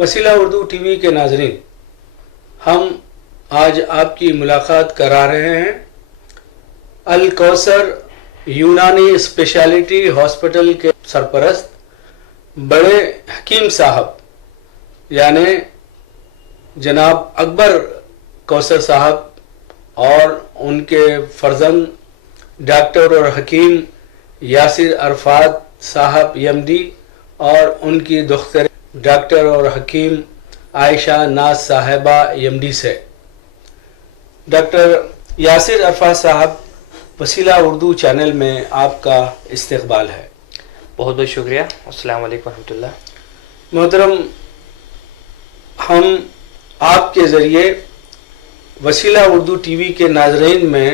وسیلہ Urdu T V کے ناظرین، ہم آج آپ کی ملاقات کرا رہے ہیں الکوثر یونانی اسپیشلٹی ہاسپٹل کے سرپرست بڑے حکیم صاحب یعنی جناب اکبر کوثر صاحب اور ان کے فرزند ڈاکٹر اور حکیم یاسر عرفات صاحب ایم ڈی اور ان کی دختر ڈاکٹر اور حکیم عائشہ ناز صاحبہ ایم ڈی سے۔ ڈاکٹر یاسر عرفات صاحب، وسیلہ اردو چینل میں آپ کا استقبال ہے۔ بہت بہت شکریہ۔ السلام علیکم ورحمۃ اللہ۔ محترم، ہم آپ کے ذریعے وسیلہ اردو ٹی وی کے ناظرین میں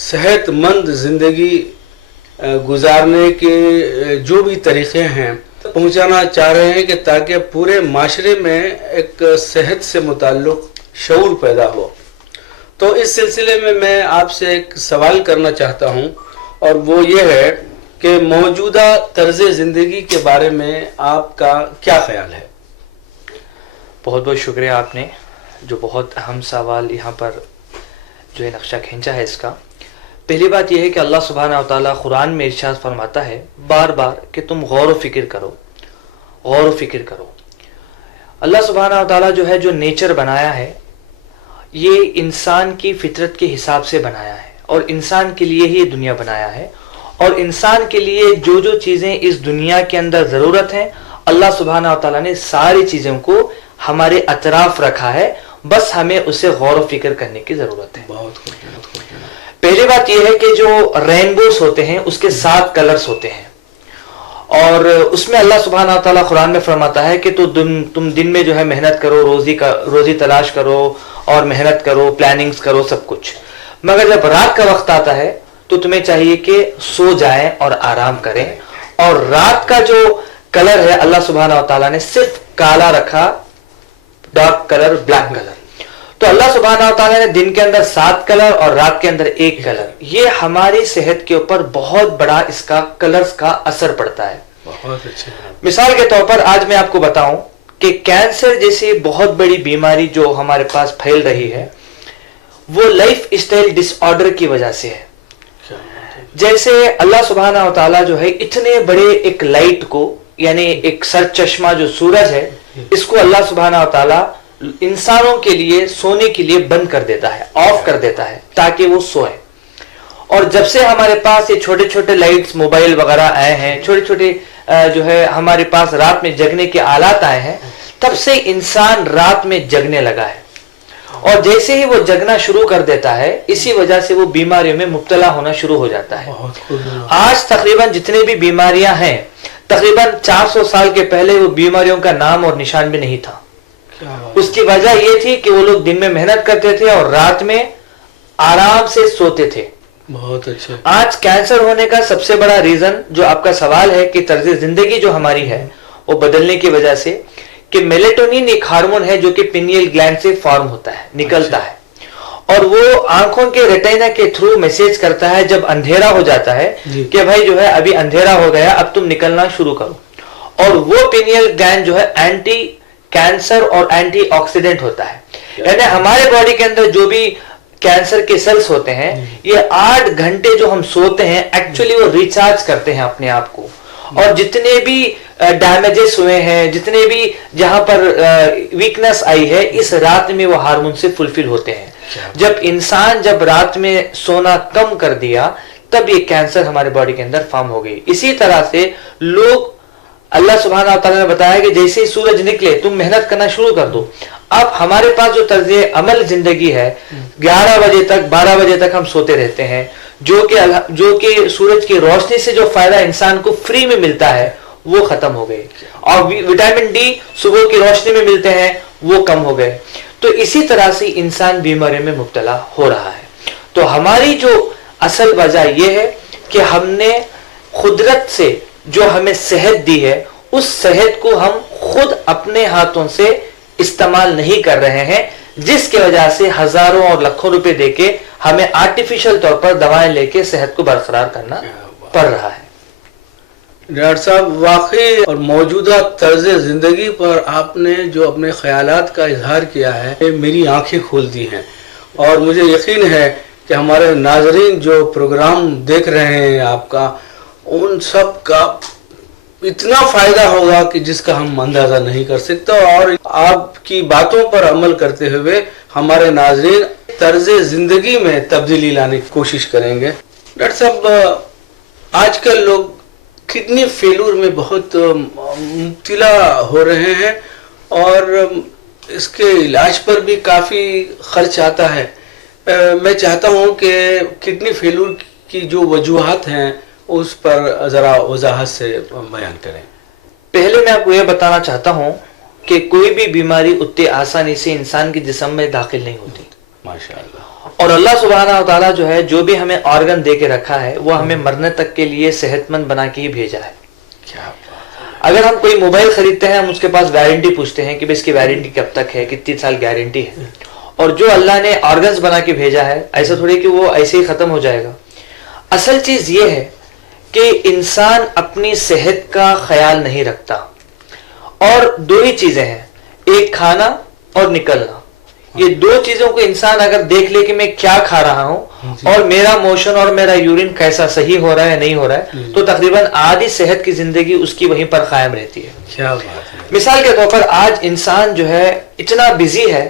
صحت مند زندگی گزارنے کے جو بھی طریقے ہیں پہنچانا چاہ رہے ہیں کہ تاکہ پورے معاشرے میں ایک صحت سے متعلق شعور پیدا ہو۔ تو اس سلسلے میں آپ سے ایک سوال کرنا چاہتا ہوں، اور وہ یہ ہے کہ موجودہ طرز زندگی کے بارے میں آپ کا کیا خیال ہے؟ بہت بہت شکریہ، آپ نے جو بہت اہم سوال یہاں پر جو ہے نقشہ کھینچا ہے اس کا۔ پہلی بات یہ ہے کہ اللہ سبحانہ و تعالیٰ قرآن میں ارشاد فرماتا ہے بار بار کہ تم غور و فکر کرو، غور و فکر کرو۔ اللہ سبحانہ و تعالیٰ جو ہے جو نیچر بنایا ہے یہ انسان کی فطرت کے حساب سے بنایا ہے، اور انسان کے لیے ہی دنیا بنایا ہے، اور انسان کے لیے جو جو چیزیں اس دنیا کے اندر ضرورت ہیں اللہ سبحانہ و تعالیٰ نے ساری چیزوں کو ہمارے اطراف رکھا ہے، بس ہمیں اسے غور و فکر کرنے کی ضرورت ہے۔ پہلی بات یہ ہے کہ جو رینبوز ہوتے ہیں اس کے 7 کلرز ہوتے ہیں، اور اس میں اللہ سبحانہ تعالیٰ قرآن میں فرماتا ہے کہ تم دن میں جو ہے محنت کرو، روزی تلاش کرو اور محنت کرو، پلاننگز کرو، سب کچھ، مگر جب رات کا وقت آتا ہے تو تمہیں چاہیے کہ سو جائیں اور آرام کریں۔ اور رات کا جو کلر ہے اللہ سبحانہ تعالیٰ نے صرف کالا رکھا، ڈارک کلر، بلیک کلر۔ تو اللہ سبحانہ تعالیٰ نے دن کے اندر 7 کلر اور رات کے اندر 1 کلر، یہ ہماری صحت کے اوپر بہت بڑا اس کا کلرز کا اثر پڑتا ہے۔ بہت اچھا۔ مثال کے طور پر آج میں آپ کو بتاؤں کہ کینسر جیسی بہت بڑی بیماری جو ہمارے پاس پھیل رہی ہے وہ لائف اسٹائل ڈس آرڈر کی وجہ سے ہے۔ جیسے اللہ سبحانہ تعالیٰ جو ہے اتنے بڑے ایک لائٹ کو، یعنی ایک سر چشمہ جو سورج ہے، اس کو اللہ سبحانہ تعالیٰ انسانوں کے لیے سونے کے لیے بند کر دیتا ہے، آف کر دیتا ہے تاکہ وہ سوئے۔ اور جب سے ہمارے پاس یہ چھوٹے چھوٹے لائٹس، موبائل وغیرہ آئے ہیں، چھوٹے چھوٹے جو ہے ہمارے پاس رات میں جگنے کے آلات آئے ہیں، تب سے انسان رات میں جگنے لگا ہے، اور جیسے ہی وہ جگنا شروع کر دیتا ہے اسی وجہ سے وہ بیماریوں میں مبتلا ہونا شروع ہو جاتا ہے۔ آج تقریباً جتنے بھی بیماریاں ہیں، تقریباً 400 سال کے پہلے وہ بیماریوں کا نام اور نشان بھی نہیں تھا۔ اس کی وجہ یہ تھی کہ وہ لوگ دن میں محنت کرتے تھے اور رات میں آرام سے سوتے تھے۔ بہت اچھا۔ آج کینسر ہونے کا سب سے بڑا ریزن جو آپ کا سوال ہے کہ طرز زندگی جو ہماری ہے وہ بدلنے کی وجہ سے، کہ میلیٹونین ایک ہارمون ہے جو کہ پینیل گلینڈ سے فارم ہوتا ہے، نکلتا ہے، اور وہ آنکھوں کے ریٹینا کے تھرو میسج کرتا ہے جب اندھیرا ہو جاتا ہے کہ بھائی جو ہے ابھی اندھیرا ہو گیا، اب تم نکلنا شروع کرو۔ اور وہ پینیل گلینڈ جو ہے اینٹی کینسر اور اینٹی آکسیڈنٹ ہوتا ہے، یعنی ہمارے باڈی کے اندر جو بھی کینسر کے سیلز ہوتے ہیں یہ 8 گھنٹے جو ہم سوتے ہیں ایکچولی وہ ریچارج کرتے ہیں اپنے آپ کو، اور جتنے بھی ڈیمیجز ہوئے ہیں، جتنے بھی جہاں پر ویکنس آئی ہے، اس رات میں وہ ہارمون سے فلفل ہوتے ہیں۔ جب رات میں سونا کم کر دیا تب یہ کینسر ہمارے باڈی کے اندر فارم ہو گئی۔ اسی طرح سے لوگ، اللہ سبحانہ تعالیٰ نے بتایا کہ جیسے ہی سورج نکلے تم محنت کرنا شروع کر دو۔ اب ہمارے پاس جو طرز عمل زندگی ہے، 11 بجے تک 12 بجے تک ہم سوتے رہتے ہیں، جو کہ سورج کی روشنی سے جو فائدہ انسان کو فری میں ملتا ہے وہ ختم ہو گئے، اور وٹامن ڈی صبح کی روشنی میں ملتے ہیں وہ کم ہو گئے۔ تو اسی طرح سے انسان بیماریوں میں مبتلا ہو رہا ہے۔ تو ہماری جو اصل وجہ یہ ہے کہ ہم نے قدرت سے جو ہمیں صحت دی ہے اس صحت کو ہم خود اپنے ہاتھوں سے استعمال نہیں کر رہے ہیں، جس کی وجہ سے ہزاروں اور لاکھوں روپے دے کے ہمیں آرٹیفیشل طور پر دوائیں لے کے صحت کو برقرار کرنا پڑ رہا ہے۔ ڈاکٹر صاحب واقعی اور موجودہ طرز زندگی پر آپ نے جو اپنے خیالات کا اظہار کیا ہے یہ میری آنکھیں کھول دی ہیں، اور مجھے یقین ہے کہ ہمارے ناظرین جو پروگرام دیکھ رہے ہیں آپ کا، ان سب کا اتنا فائدہ ہوگا کہ جس کا ہم اندازہ نہیں کر سکتا، اور آپ کی باتوں پر عمل کرتے ہوئے ہمارے ناظرین طرز زندگی میں تبدیلی لانے کی کوشش کریں گے۔ ڈاکٹر صاحب، آج کل لوگ کڈنی فیلور میں بہت مبتلا ہو رہے ہیں، اور اس کے علاج پر بھی کافی خرچ آتا ہے۔ میں چاہتا ہوں کہ کڈنی فیلور کی جو وجوہات ہیں اس پر ذرا وضاحت سے بیان کریں۔ پہلے میں آپ کو یہ بتانا چاہتا ہوں کہ کوئی بھی بیماری اتنی آسانی سے انسان کے جسم میں داخل نہیں ہوتی، ماشاءاللہ۔ اور اللہ سبحانہ و تعالیٰ جو ہے جو بھی ہمیں آرگن دے کے رکھا ہے وہ ہمیں مرنے تک کے لیے صحت مند بنا کے ہی بھیجا ہے۔ کیا بات ہے۔ اگر ہم کوئی موبائل خریدتے ہیں، ہم اس کے پاس وارنٹی پوچھتے ہیں کہ اس کی وارنٹی کب تک ہے، کتنی سال گارنٹی ہے، اور جو اللہ نے آرگنز بنا کے بھیجا ہے ایسا تھوڑی کہ وہ ایسے ہی ختم ہو جائے گا۔ اصل چیز یہ ہے کہ انسان اپنی صحت کا خیال نہیں رکھتا، اور دو ہی چیزیں ہیں، ایک کھانا اور نکلنا۔ یہ دو چیزوں کو انسان اگر دیکھ لے کہ میں کیا کھا رہا ہوں اور میرا موشن اور میرا یورین کیسا صحیح ہو رہا ہے نہیں ہو رہا ہے، تو تقریباً آدھی صحت کی زندگی اس کی وہیں پر قائم رہتی ہے۔ کیا بات ہے۔ مثال کے طور پر آج انسان جو ہے اتنا بزی ہے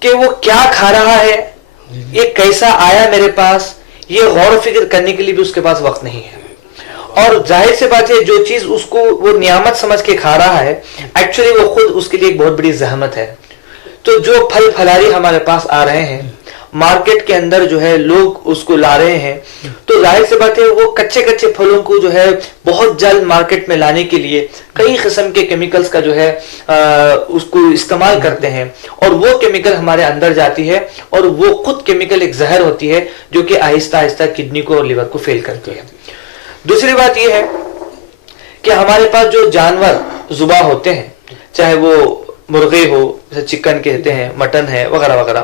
کہ وہ کیا کھا رہا ہے، یہ کیسا آیا میرے پاس، یہ غور و فکر کرنے کے لیے بھی اس کے پاس وقت نہیں ہے۔ اور ظاہر سے بات ہے، جو چیز اس کو وہ نعمت سمجھ کے کھا رہا ہے، ایکچولی وہ خود اس کے لیے ایک بہت بڑی زحمت ہے۔ تو جو پھل پھلاری ہمارے پاس آ رہے ہیں مارکیٹ کے اندر، جو ہے لوگ اس کو لا رہے ہیں، تو ظاہر سے بات ہے وہ کچے کچے پھلوں کو جو ہے بہت جلد مارکیٹ میں لانے کے لیے کئی قسم کے کیمیکلز کا جو ہے اس کو استعمال کرتے ہیں، اور وہ کیمیکل ہمارے اندر جاتی ہے، اور وہ خود کیمیکل ایک زہر ہوتی ہے جو کہ آہستہ آہستہ کڈنی کو اور لیور کو فیل کرتی ہے۔ دوسری بات یہ ہے کہ ہمارے پاس جو جانور ذبح ہوتے ہیں، چاہے وہ مرغے ہو، جیسے چکن کہتے ہیں، مٹن ہے وغیرہ وغیرہ،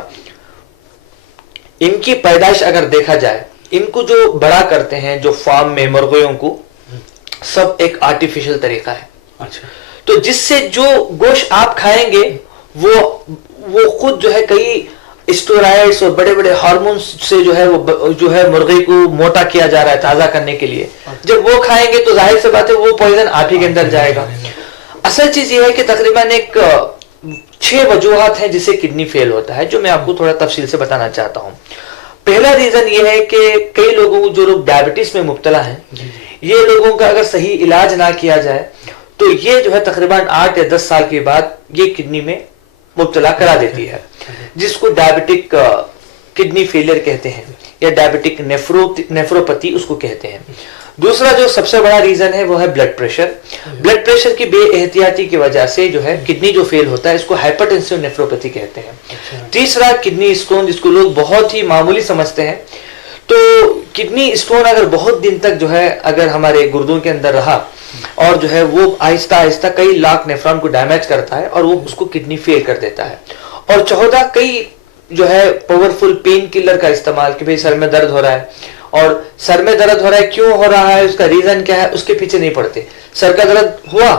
ان کی پیدائش اگر دیکھا جائے، ان کو جو بڑا کرتے ہیں جو فارم میں مرغیوں کو، سب ایک آرٹیفیشل طریقہ ہے۔ اچھا۔ تو جس سے جو گوشت آپ کھائیں گے وہ خود جو ہے کئی اسٹورائڈز اور بڑے بڑے ہارمونز سے جو ہے مرغے کو موٹا کیا جا رہا ہے تازہ کرنے کے لیے۔ جب وہ کھائیں گے تو ظاہر سے بات ہے وہ پوائزن آپ ہی کے اندر جائے گا۔ اصل چیز یہ ہے کہ تقریباً ایک 6 وجوہات ہیں جس سے کڈنی فیل ہوتا ہے، جو میں آپ کو تھوڑا تفصیل سے بتانا چاہتا ہوں۔ پہلا ریزن یہ ہے کہ کئی لوگوں جو لوگ ڈائبٹیز میں مبتلا ہیں، یہ لوگوں کا اگر صحیح علاج نہ کیا جائے تو یہ جو ہے تقریباً 8 یا 10 سال کے بعد یہ کڈنی میں مبتلا کرا دیتی ہے، جس کو ڈائبٹک کڈنی فیلئر کہتے ہیں، یا ڈائبٹک نیفروپیتھی اس کو کہتے ہیں۔ دوسرا جو سب سے بڑا ریزن ہے وہ ہے بلڈ پریشر۔ بلڈ پریشر کی بے احتیاطی کی وجہ سے جو ہے کڈنی جو فیل ہوتا ہے، اس کو ہائپرٹینسو نیفروپیتھی کہتے ہیں۔ تیسرا کڈنی اسٹون، جس کو لوگ بہت ہی معمولی سمجھتے ہیں۔ تو کڈنی اسٹون اگر بہت دن تک جو ہے اگر ہمارے گردوں کے اندر رہا، اور جو ہے وہ آہستہ آہستہ کئی لاکھ نیفرون کو ڈیمیج کرتا ہے، اور وہ اس کو کڈنی فیل کر دیتا ہے۔ اور 14 کئی جو ہے پاورفل پین کلر کا استعمال، کہ بھئی سر میں درد ہو رہا ہے، اور سر میں درد ہو رہا ہے، کیوں ہو رہا ہے، اس کا ریزن کیا ہے، اس کے پیچھے نہیں پڑتے۔ سر کا درد ہوا،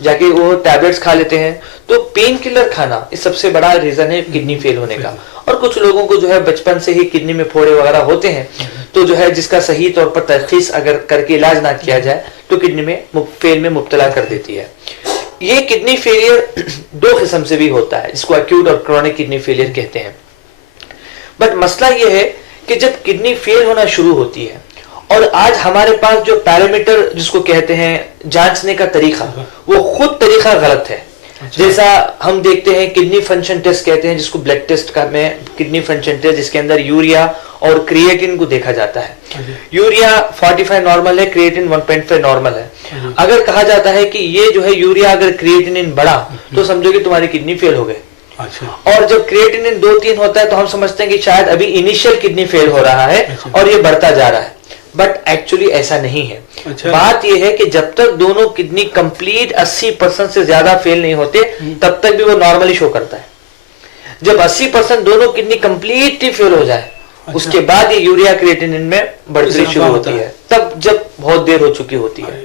جا کے وہ ٹیبلٹس کھا لیتے ہیں۔ تو پین کلر کھانا اس سب سے بڑا ریزن ہے کڈنی فیل ہونے کا۔ اور کچھ لوگوں کو جو ہے بچپن سے ہی کڈنی میں پھوڑے وغیرہ ہوتے ہیں، تو جو ہے جس کا صحیح طور پر تشخیص اگر کر کے علاج نہ کیا جائے تو کڈنی میں فیل میں مبتلا کر دیتی ہے۔ یہ کڈنی فیلئر 2 قسم سے بھی ہوتا ہے، جس کو ایکیوٹ اور کرونک کڈنی فیلئر کہتے ہیں۔ بٹ مسئلہ یہ ہے کہ جب کڈنی فیل ہونا شروع ہوتی ہے، اور آج ہمارے پاس جو پیرامیٹر جس کو کہتے ہیں جانچنے کا طریقہ، وہ خود طریقہ غلط ہے۔ جیسا ہم دیکھتے ہیں کڈنی فنکشن ٹیسٹ کہتے ہیں، جس کو بلڈ ٹیسٹ کا میں کڈنی فنکشن ٹیسٹ، جس کے اندر یوریا اور کریٹن کو دیکھا جاتا ہے۔ یوریا 45 نارمل ہے، کریٹن 1.5 نارمل ہے۔ اگر کہا جاتا ہے کہ یہ جو ہے یوریا اگر کریٹن بڑھا تو سمجھو کہ تمہاری کڈنی فیل ہو گئی۔ اور جب کریٹن 2-3 ہوتا ہے تو ہم سمجھتے ہیں کہ شاید ابھی انیشیل کڈنی فیل ہو رہا ہے اور یہ بڑھتا جا رہا ہے، بٹ ایکچولی ایسا نہیں ہے۔ بات یہ ہے کہ جب تک دونوں کڈنی کمپلیٹ 80% سے زیادہ فیل نہیں ہوتے تب تک بھی وہ نارملی شو کرتا ہے۔ جب 80% دونوں کڈنی کمپلیٹلی فیل ہو جائے اس کے بعد یہ یوریا کریٹن میں بڑھتری شروع ہوتی ہے، تب جب بہت دیر ہو چکی ہوتی ہے۔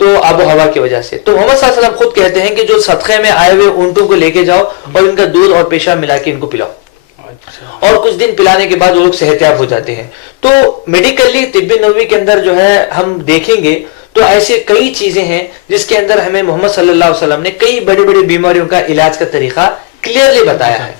تو آب و ہوا کی وجہ سے. تو محمد صلی اللہ علیہ وسلم خود کہتے ہیں کہ جو صدقے میں آئے ہوئے اونٹوں کو لے کے جاؤ اور ان کا دودھ اور پیشاب ملا کے ان کو پلاؤ, اور کچھ دن پلانے کے بعد وہ لوگ صحت یاب ہو جاتے ہیں. تو میڈیکلی طب نبوی کے اندر جو ہے ہم دیکھیں گے تو ایسے کئی چیزیں ہیں جس کے اندر ہمیں محمد صلی اللہ علیہ وسلم نے کئی بڑی بڑی بیماریوں کا علاج کا طریقہ کلیئرلی بتایا ہے.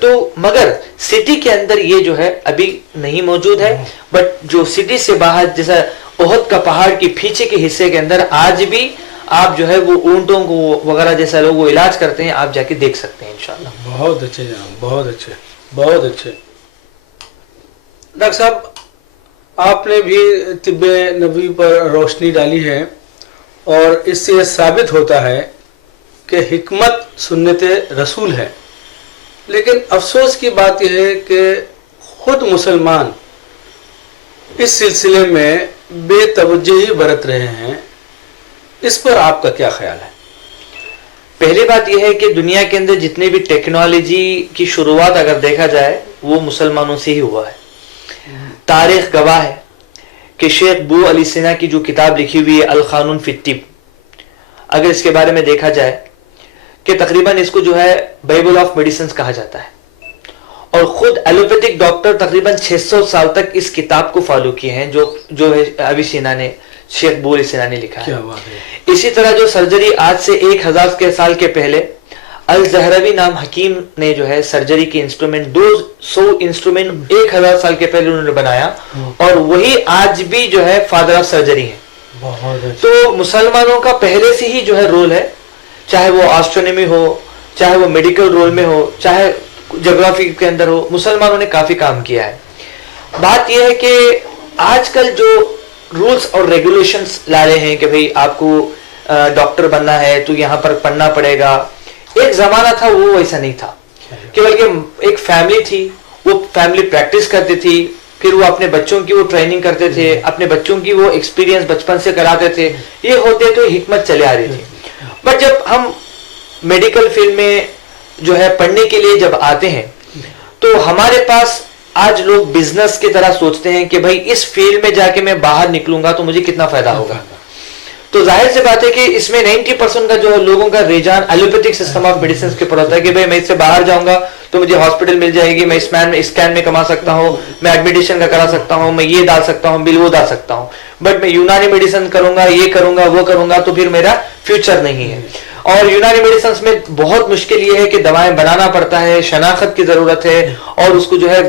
تو مگر سٹی کے اندر یہ جو ہے ابھی نہیں موجود ہے, بٹ جو سٹی سے باہر جیسا احد کا پہاڑ کی پیچھے کے حصے کے اندر آج بھی آپ جو ہے وہ اونٹوں کو وغیرہ جیسا لوگ وہ علاج کرتے ہیں, آپ جا کے دیکھ سکتے ہیں انشاءاللہ. بہت اچھے جناب, بہت اچھے, بہت اچھے. ڈاکٹر صاحب, آپ نے بھی طب نبوی پر روشنی ڈالی ہے, اور اس سے یہ ثابت ہوتا ہے کہ حکمت سنت رسول ہے. لیکن افسوس کی بات یہ ہے کہ خود مسلمان اس سلسلے میں بے توجہی برت رہے ہیں. اس پر آپ کا کیا خیال ہے؟ پہلی بات یہ ہے کہ دنیا کے اندر جتنے بھی ٹیکنالوجی کی شروعات اگر دیکھا جائے وہ مسلمانوں سے ہی ہوا ہے. تاریخ گواہ ہے کہ شیخ بو علی سینا کی جو کتاب لکھی ہوئی ہے القانون فی الطب, اگر اس کے بارے میں دیکھا جائے کہ تقریباً اس کو جو ہے بائبل آف میڈیسنز کہا جاتا ہے, اور خود ایلوپیتھک ڈاکٹر تقریباً 600 سال تک اس کتاب کو فالو کیے ہیں جو ابی سینا نے, شیخ بو علی سینا نے لکھا ہے. اسی طرح جو سرجری آج سے 1000 سال کے پہلے الزہروی نام حکیم نے جو ہے سرجری کے انسٹرومنٹ 200 انسٹرومنٹ 1000 سال کے پہلے انہوں نے بنایا, اور وہی آج بھی جو ہے فادر آف سرجری ہیں. تو مسلمانوں کا پہلے سے ہی جو ہے رول ہے, چاہے وہ آسٹرونومی ہو, چاہے وہ میڈیکل رول میں ہو, چاہے جغرافی کے اندر ہو, مسلمانوں نے کافی کام کیا ہے. بات یہ ہے کہ آج کل جو رولز اور ریگولیشنز لا رہے ہیں کہ بھئی آپ کو ڈاکٹر بننا ہے تو یہاں پر پڑھنا پڑے گا, ایک زمانہ تھا وہ ویسا نہیں تھا, کہ بلکہ ایک فیملی تھی, وہ فیملی پریکٹس کرتی تھی, پھر وہ اپنے بچوں کی وہ ٹریننگ کرتے تھے, اپنے بچوں کی وہ ایکسپیرینس بچپن سے کراتے تھے, یہ ہوتے تو حکمت چلے آ رہی تھی. بٹ جب ہم میڈیکل فیلڈ میں جو ہے پڑھنے کے لیے جب آتے ہیں تو ہمارے پاس آج لوگ بزنس کی طرح سوچتے ہیں کہ بھائی اس فیلڈ میں جا کے میں باہر نکلوں گا تو مجھے کتنا فائدہ ہوگا. تو ظاہر سے بات ہے کہ اس میں 90% کا جو لوگوں کا رجحان ایلوپیتھک سسٹم آف میڈیسنز کے پر ہوتا ہے کہ بھائی میں اس سے باہر جاؤں گا تو مجھے ہاسپٹل مل جائے گی, میں اسکین میں کما سکتا ہوں, میں ایڈمیٹیشن کا کرا سکتا ہوں, میں یہ ڈال سکتا ہوں, بل وہ ڈال سکتا ہوں. بٹ میں یونانی میڈیسن کروں گا, یہ کروں گا, وہ کروں گا, تو پھر میرا فیوچر نہیں ہے. اور یونانی میڈیسنز میں بہت مشکل یہ ہے کہ دوائیں بنانا پڑتا ہے, شناخت کی ضرورت ہے, اور اس کو جو ہے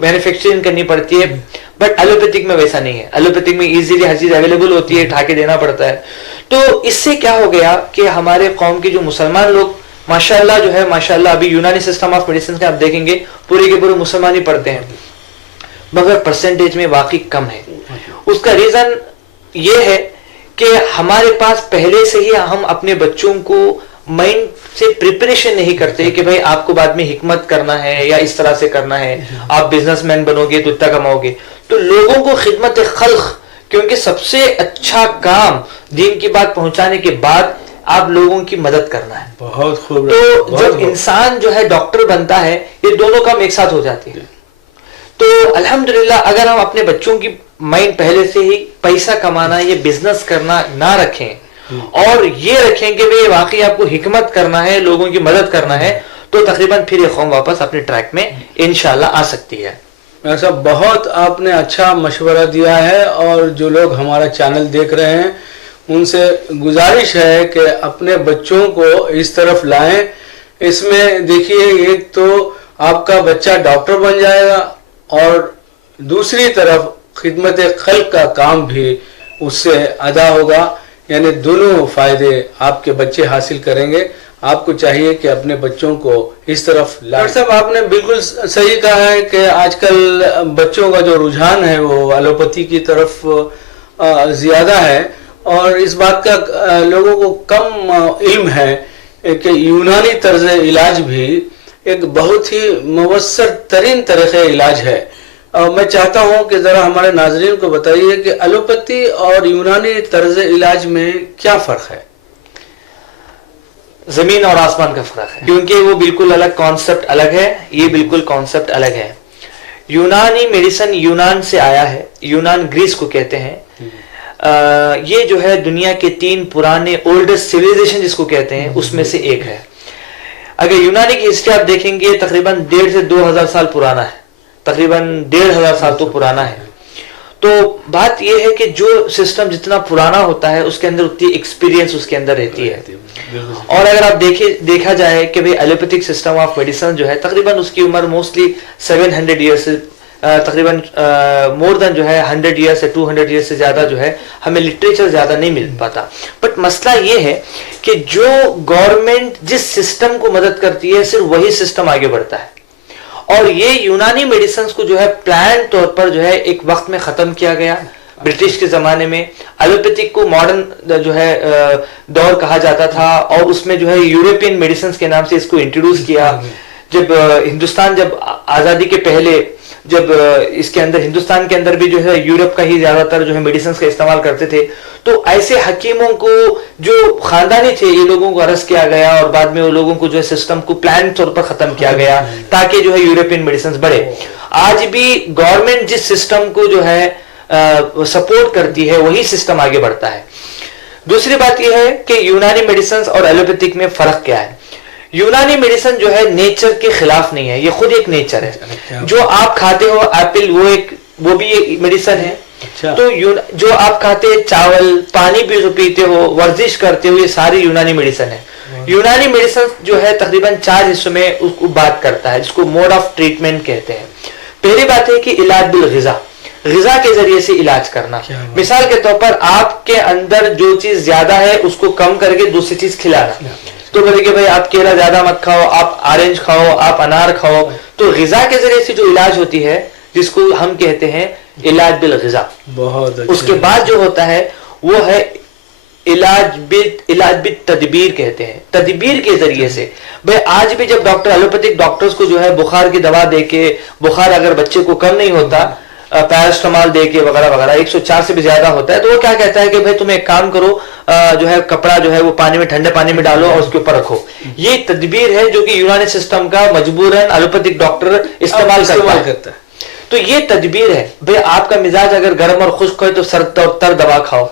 مینوفیکچرنگ کرنی پڑتی ہے. بٹ ایلوپیتھک میں ویسا نہیں ہے, ایلوپیتھک میں ایزیلی ہر چیز اویلیبل ہوتی ہے, اٹھا کے دینا پڑتا ہے. تو اس سے کیا ہو گیا کہ ہمارے قوم کے جو مسلمان لوگ ماشاءاللہ جو ہے ماشاءاللہ ابھی یونانی سسٹم آف میڈیسن کے آپ دیکھیں گے پورے کے پورے مسلمان ہی پڑھتے ہیں, مگر پرسنٹیج میں واقعی کم ہے. اس کا ریزن یہ ہے کہ ہمارے پاس پہلے سے ہی ہم اپنے بچوں کو مائنڈ سے پریپریشن نہیں کرتے کہ بھائی آپ کو بعد میں حکمت کرنا ہے یا اس طرح سے کرنا ہے, آپ بزنس مین بنو گے تو اتنا کماؤ گے. تو لوگوں کو خدمت خلق, کیونکہ سب سے اچھا کام دین کی بات پہنچانے کے بعد آپ لوگوں کی مدد کرنا ہے. بہت خوب. تو جب انسان جو ہے ڈاکٹر بنتا ہے یہ دونوں کام ایک ساتھ ہو جاتے ہیں. تو الحمدللہ اگر ہم اپنے بچوں کی مائنڈ پہلے سے ہی پیسہ کمانا, یہ بزنس کرنا نہ رکھیں, اور یہ رکھیں کہ بھئی واقعی آپ کو حکمت کرنا ہے, لوگوں کی مدد کرنا ہے, تو تقریباً پھر یہ قوم واپس اپنے ٹریک میں انشاءاللہ آ سکتی ہے. ایسا بہت آپ نے اچھا مشورہ دیا ہے, اور جو لوگ ہمارا چینل دیکھ رہے ہیں ان سے گزارش ہے کہ اپنے بچوں کو اس طرف لائیں. اس میں دیکھیے ایک تو آپ کا بچہ ڈاکٹر بن جائے گا, اور دوسری طرف خدمت خلق کا کام بھی اس سے ادا ہوگا, یعنی دونوں فائدے آپ کے بچے حاصل کریں گے. آپ کو چاہیے کہ اپنے بچوں کو اس طرف لائیں. ڈاکٹر صاحب آپ نے بالکل صحیح کہا ہے کہ آج کل بچوں کا جو رجحان ہے وہ ایلوپیتھی کی طرف زیادہ ہے, اور اس بات کا لوگوں کو کم علم ہے کہ یونانی طرز علاج بھی ایک بہت ہی مؤثر ترین طریقہ علاج ہے. میں چاہتا ہوں کہ ذرا ہمارے ناظرین کو بتائیے کہ ایلوپیتھی اور یونانی طرز علاج میں کیا فرق ہے؟ زمین اور آسمان کا فرق ہے, کیونکہ وہ بالکل الگ کانسیپٹ الگ ہے, یہ بالکل کانسیپٹ الگ ہے. یونانی میڈیسن یونان سے آیا ہے, یونان گریس کو کہتے ہیں. یہ جو ہے دنیا کے 3 پرانے اولڈسٹ سیویلائزیشن جس کو کہتے ہیں اس میں سے ایک ہے. اگر یونانی کی ہسٹری آپ دیکھیں گے تقریباً 1,500 سے 2,000 سال پرانا ہے, تقریباً 1,500 سال تو پرانا ہے. تو بات یہ ہے کہ جو سسٹم جتنا پرانا ہوتا ہے اس کے اندر اتنی ایکسپیرینس اس کے اندر رہتی ہے. اور اگر آپ دیکھا جائے کہ بھئی ایلوپیتھک سسٹم آف میڈیسن جو ہے تقریباً اس کی عمر موسٹلی 700 ایئرس سے تقریباً مور دین جو ہے 100 ایئرس سے 200 ایئرس سے زیادہ جو ہے ہمیں لٹریچر زیادہ نہیں مل پاتا. بٹ مسئلہ یہ ہے کہ جو گورنمنٹ جس سسٹم کو مدد کرتی ہے صرف وہی سسٹم آگے بڑھتا ہے. اور یہ یونانی میڈیسنز کو جو ہے پلان طور پر جو ہے ایک وقت میں ختم کیا گیا برٹش کے زمانے میں. ایلوپیتھک کو ماڈرن جو ہے دور کہا جاتا تھا اور اس میں جو ہے یورپین میڈیسنز کے نام سے اس کو انٹروڈیوس کیا. جب ہندوستان جب آزادی کے پہلے جب اس کے اندر ہندوستان کے اندر بھی جو ہے یورپ کا ہی زیادہ تر جو ہے میڈیسنز کا استعمال کرتے تھے تو ایسے حکیموں کو جو خاندانی تھے یہ لوگوں کو ارسٹ کیا گیا اور بعد میں وہ لوگوں کو جو ہے سسٹم کو پلان طور پر ختم کیا گیا تاکہ جو ہے یورپین میڈیسنز بڑھے. آج بھی گورنمنٹ جس سسٹم کو جو ہے سپورٹ کرتی ہے وہی سسٹم آگے بڑھتا ہے. دوسری بات یہ ہے کہ یونانی میڈیسنز اور ایلوپیتھک میں فرق کیا ہے. یونانی میڈیسن جو ہے نیچر کے خلاف نہیں ہے, یہ خود ایک نیچر ہے. جو آپ کھاتے ہو ایپل وہ بھی ایک میڈیسن ہے. تو جو آپ کھاتے ہیں چاول پانی بھی پیتے ہو ورزش کرتے ہو یہ ساری یونانی میڈیسن ہے. یونانی میڈیسن جو ہے تقریباً 4 حصوں میں اس کو بات کرتا ہے جس کو موڈ آف ٹریٹمنٹ کہتے ہیں. پہلی بات ہے کہ علاج بالغذا, غذا کے ذریعے سے علاج کرنا. مثال کے طور پر آپ کے اندر جو چیز زیادہ ہے اس کو کم کر کے دوسری چیز کھلانا. تو بولے کہ بھائی آپ کیلا زیادہ مت کھاؤ, آپ آرنج کھاؤ, آپ انار کھاؤ. تو غذا کے ذریعے سے جو علاج ہوتی ہے جس کو ہم کہتے ہیں علاج بالغذا. بہت اس کے بعد جو ہوتا ہے وہ ہے علاج بالتدبیر کہتے ہیں. تدبیر کے ذریعے سے بھائی آج بھی جب ڈاکٹر ایلوپیتھک ڈاکٹرز کو جو ہے بخار کی دوا دے کے بخار اگر بچے کو کم نہیں ہوتا پیراسٹامال دے کے وغیرہ وغیرہ 104 سے بھی زیادہ ہوتا ہے تو وہ کیا کہتا ہے کہ بھائی تم ایک کام کرو جو ہے کپڑا جو ہے وہ پانی میں ٹھنڈے پانی میں ڈالو اور اس کے اوپر رکھو. یہ تدبیر ہے جو کہ یونانی سسٹم کا مجبوراً ایلوپیتھک ڈاکٹر استعمال کرتا ہے. تو یہ تدبیر ہے. بھائی آپ کا مزاج اگر گرم اور خشک ہے تو سرد اور تر دوا کھاؤ,